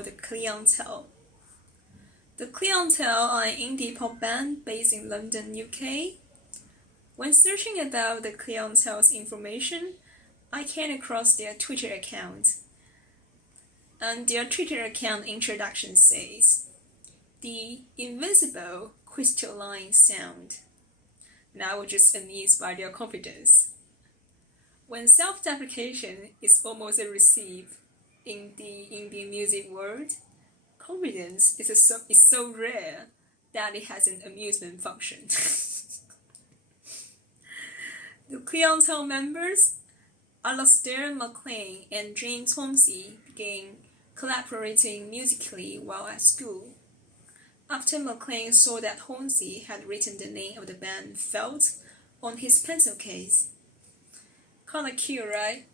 The Clientele. The Clientele are an indie pop band based in London, UK. When searching about the Clientele's information, I came across their Twitter account. And their Twitter account introduction says, "The invincible crystalline sound." And I was just amused by their confidence. When self-deprecation is almost a receive in the indie music world, confidence is so rare that it has an amusement function. The Clientele members, Alastair MacLean and James Hornsey, began collaborating musically while at school. After MacLean saw that Hornsey had written the name of the band Felt on his pencil case. Kinda cute, right?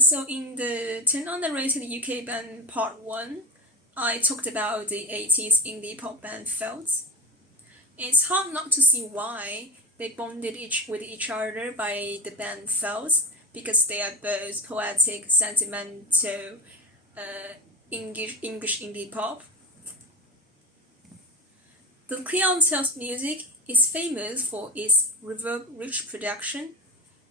So in the 10 Underrated UK Band Part 1, I talked about the 80s indie pop band Felt. It's hard not to see why they bonded with each other by the band Felt, because they are both poetic, sentimental English indie pop. The Clientele's music is famous for its reverb-rich production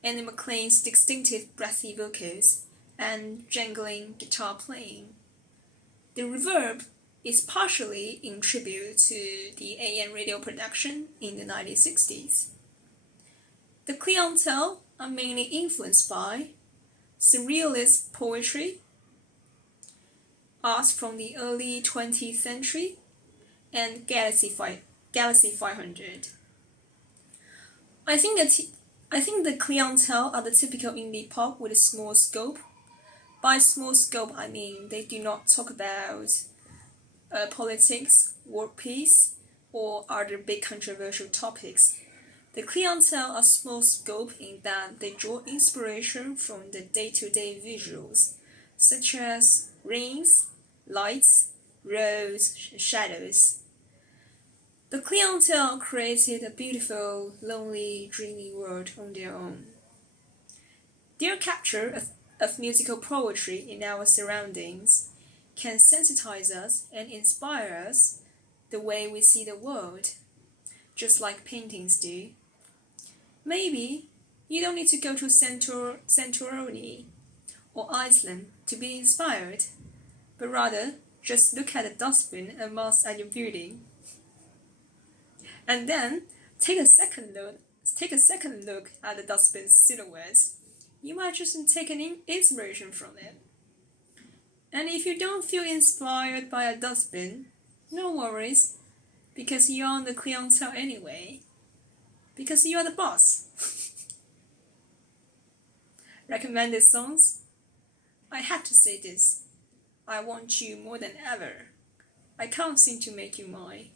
and MacLean's distinctive breathy vocals and jangling guitar playing. The reverb is partially in tribute to the AM radio production in the 1960s. The Clientele are mainly influenced by surrealist poetry, art from the early 20th century, and Galaxy 500. I think the Clientele are the typical indie pop with a small scope. By small scope, I mean they do not talk about politics, world peace, or other big controversial topics. The Clientele are small scope in that they draw inspiration from the day-to-day visuals, such as rains, lights, roads, shadows. The Clientele created a beautiful, lonely, dreamy world on their own. Their capture of musical poetry in our surroundings can sensitize us and inspire us the way we see the world, just like paintings do. Maybe you don't need to go to Santorini or Iceland to be inspired, but rather just look at the dustbin amongst at your building. And then take a second look at the dustbin's silhouettes. You might just take an inspiration from it. And if you don't feel inspired by a dustbin, no worries, because you're on the Clientele anyway. Because you are the boss. Recommended songs? I had to say this. I want you more than ever. I can't seem to make you mine.